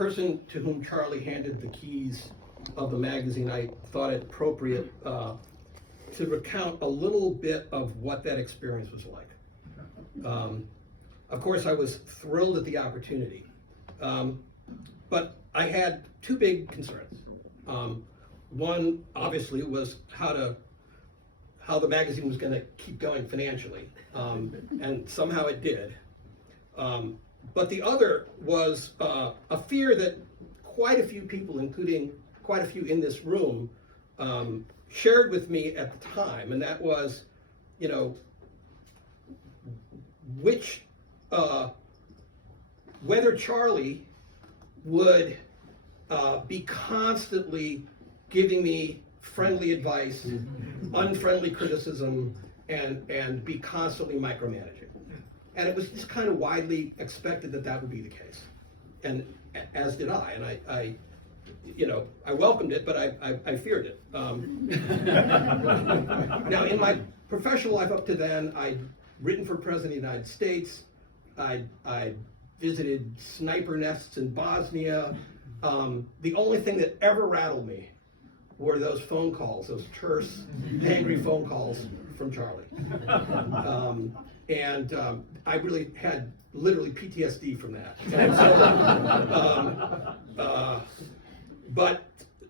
person to whom Charlie handed the keys of the magazine, I thought it appropriate to recount a little bit of what that experience was like. Of course, I was thrilled at the opportunity, but I had two big concerns. One, obviously, was how the magazine was going to keep going financially, and somehow it did. But the other was a fear that quite a few people, including quite a few in this room, shared with me at the time, and that was, whether Charlie would be constantly giving me friendly advice, unfriendly criticism, and be constantly micromanaging. And it was just kind of widely expected that that would be the case. And as did I. And I welcomed it, but I feared it. Now, in my professional life up to then, I'd written for President of the United States. I visited sniper nests in Bosnia. The only thing that ever rattled me were those phone calls, those terse, angry phone calls from Charlie. I really had literally PTSD from that. And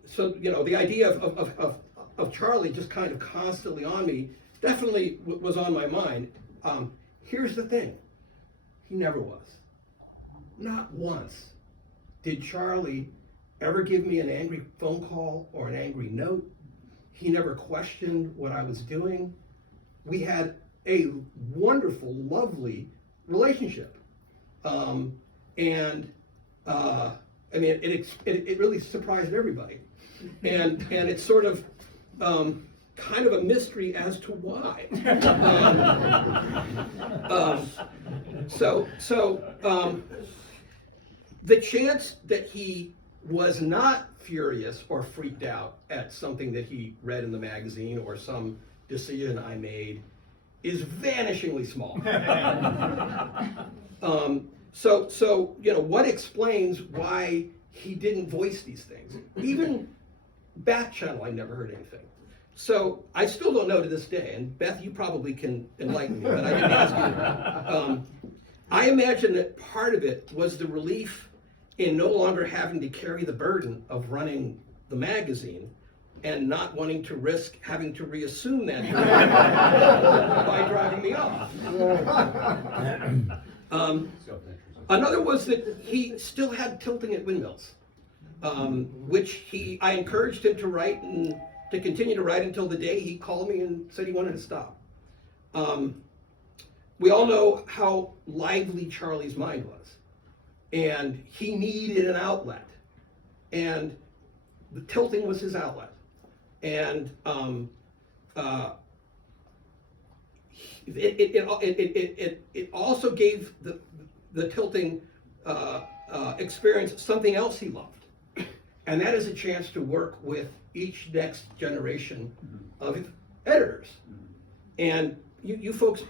so, the idea of Charlie just kind of constantly on me definitely was on my mind. Here's the thing, he never was. Not once did Charlie ever give me an angry phone call or an angry note. He never questioned what I was doing. We had a wonderful, lovely relationship. It really surprised everybody. And it's sort of kind of a mystery as to why. The chance that he was not furious or freaked out at something that he read in the magazine or some decision I made is vanishingly small. What explains why he didn't voice these things? Even back channel, I never heard anything. So I still don't know to this day, and Beth, you probably can enlighten me, but I didn't ask you. I imagine that part of it was the relief in no longer having to carry the burden of running the magazine and not wanting to risk having to reassume that by driving me off. Another was that he still had Tilting at Windmills, which I encouraged him to write and to continue to write until the day he called me and said he wanted to stop. We all know how lively Charlie's mind was, and he needed an outlet, and the tilting was his outlet. And it also gave the tilting experience something else he loved, and that is a chance to work with each next generation of editors. And you folks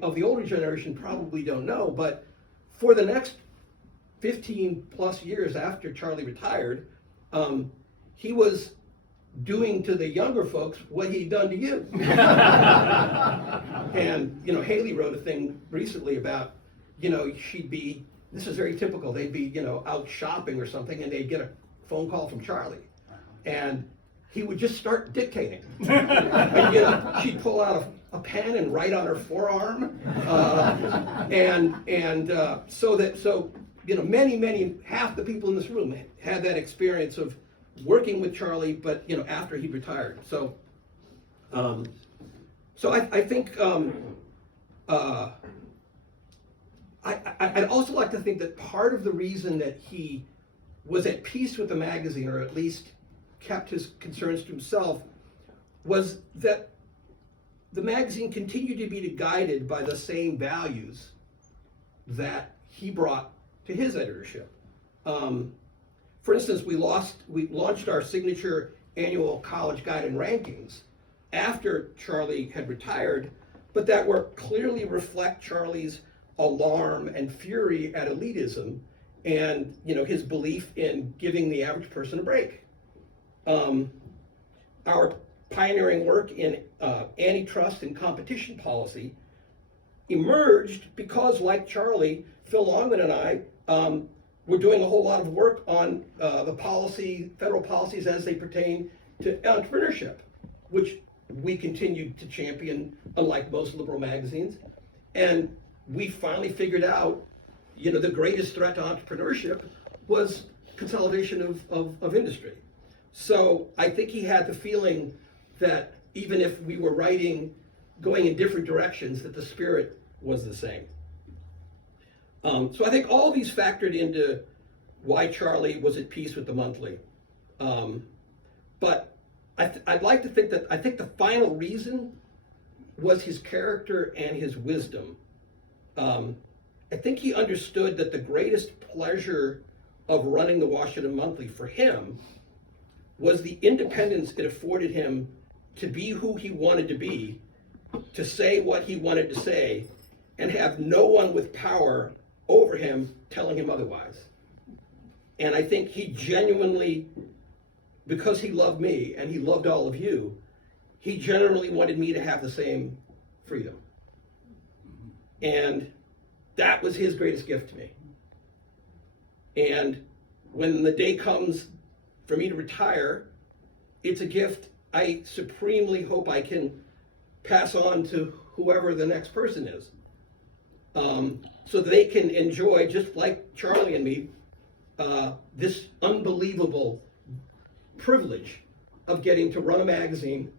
of the older generation probably don't know, but for the next 15 plus years after Charlie retired, he was doing to the younger folks what he'd done to you. And, Haley wrote a thing recently about, she'd be, this is very typical, they'd be, out shopping or something, and they'd get a phone call from Charlie. And he would just start dictating. And, she'd pull out a pen and write on her forearm. Half the people in this room had that experience of working with Charlie, but after he retired. So I think I'd also like to think that part of the reason that he was at peace with the magazine, or at least kept his concerns to himself, was that the magazine continued to be guided by the same values that he brought to his editorship. For instance, we launched our signature annual college guide and rankings after Charlie had retired, but that were clearly reflect Charlie's alarm and fury at elitism and his belief in giving the average person a break. Our pioneering work in antitrust and competition policy emerged because, like Charlie, Phil Longman and I were doing a whole lot of work on the federal policies as they pertain to entrepreneurship, which we continued to champion, unlike most liberal magazines. And we finally figured out, the greatest threat to entrepreneurship was consolidation of industry. So I think he had the feeling that even if we were writing, going in different directions, that the spirit was the same. So I think all these factored into why Charlie was at peace with the Monthly. But I'd like to think that I think the final reason was his character and his wisdom. I think he understood that the greatest pleasure of running the Washington Monthly for him was the independence it afforded him to be who he wanted to be, to say what he wanted to say, and have no one with power over him telling him otherwise. And I think he genuinely, because he loved me and he loved all of you, he genuinely wanted me to have the same freedom. And that was his greatest gift to me. And when the day comes for me to retire, it's a gift I supremely hope I can pass on to whoever the next person is. So that they can enjoy, just like Charlie and me, this unbelievable privilege of getting to run a magazine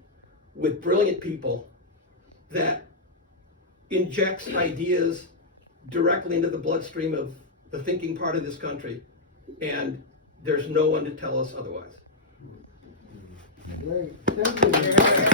with brilliant people that injects ideas directly into the bloodstream of the thinking part of this country, and there's no one to tell us otherwise. Great. Thank you.